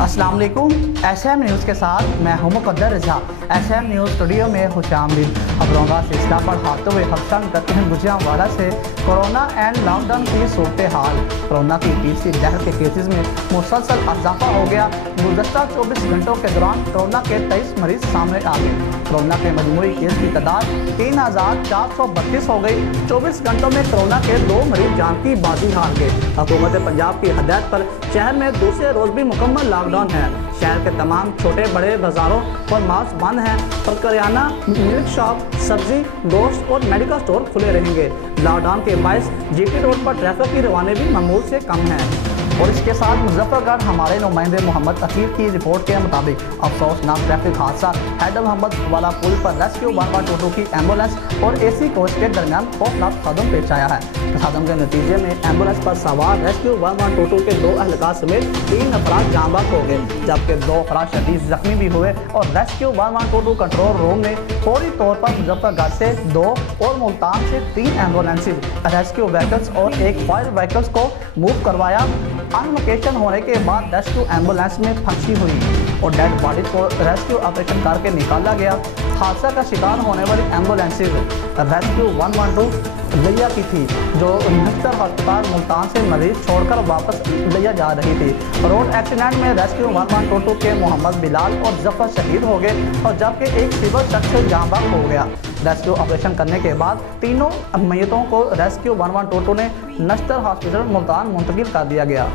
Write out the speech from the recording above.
अस्सलाम वालेकुम। SM news के साथ मैं हूं मुक़द्दर रज़ा। एसएम न्यूज़ स्टूडियो में खुशामदीद। खबरों का सिलसिला बढ़ाते हुए खबशान करते हैं गुजरांवाला से कोरोना एंड लॉकडाउन की सूरत हाल। कोरोना की तीसरी लहर के केसेस में मुसलसल इजाफा हो गया। गुज़श्ता 24 घंटों के दौरान कोरोना के 23 मरीज सामने आ गए। कोरोना के मजमूई केस की तादाद 3432 हो गई। 24 घंटों में कोरोना के 2 मरीज जान की बाजी हार गए। हुकूमत पंजाब की हदायत पर शहर में दूसरे रोज भी मुकम्मल लॉकडाउन है। शहर के तमाम छोटे बड़े बाजारों और मॉल्स बंद हैं और करियाना, मिल्क शॉप, सब्जी, गोश्त और मेडिकल स्टोर खुले रहेंगे। लॉकडाउन के बायस जीटी रोड पर ट्रैफिक की रवानी भी मामूल से कम है। और इसके साथ मुजफ्फरगढ़ हमारे नुमाइंदे मोहम्मद अकीर की रिपोर्ट के मुताबिक अफसोसनाक ट्रैफिक हादसा हैदर मोहम्मद वाला पुल पर रेस्क्यू 112 की एम्बुलेंस और एसी कोच के दरमियान खौफनाक तसादम पेश आया है। तसादम के नतीजे में एम्बुलेंस पर सवार रेस्क्यू 112 के 2 अहलकार समेत 3 अफराद जाँ बहक हो गए, जबकि 2 अफराद शदीद जख्मी भी हुए। और रेस्क्यू 112 कंट्रोल रूम ने फौरी तौर पर मुजफ्फरगढ़ से 2 और मुल्तान से 3 एम्बुलेंसेज, रेस्क्यू व्हीकल्स और एक फायर व्हीकल्स को मूव करवाया। अनलोकेशन होने के बाद रेस्क्यू एम्बुलेंस में फंसी हुई और डेड बॉडी को रेस्क्यू ऑपरेशन करके निकाला गया। हादसा का शिकार होने वाली एम्बुलेंसेज रेस्क्यू 112 लिया की थी, जो नश्तर अस्पताल मुल्तान से मरीज छोड़कर वापस लिया जा रही थी। रोड एक्सीडेंट में रेस्क्यू 112 के मोहम्मद बिलाल और जफर शहीद हो गए और जबकि एक सिविल शख्स जाँ बहक हो गया। रेस्क्यू ऑपरेशन करने के बाद तीनों मैयतों को रेस्क्यू 112 ने नश्तर हॉस्पिटल मुल्तान मुंतकिल कर दिया गया।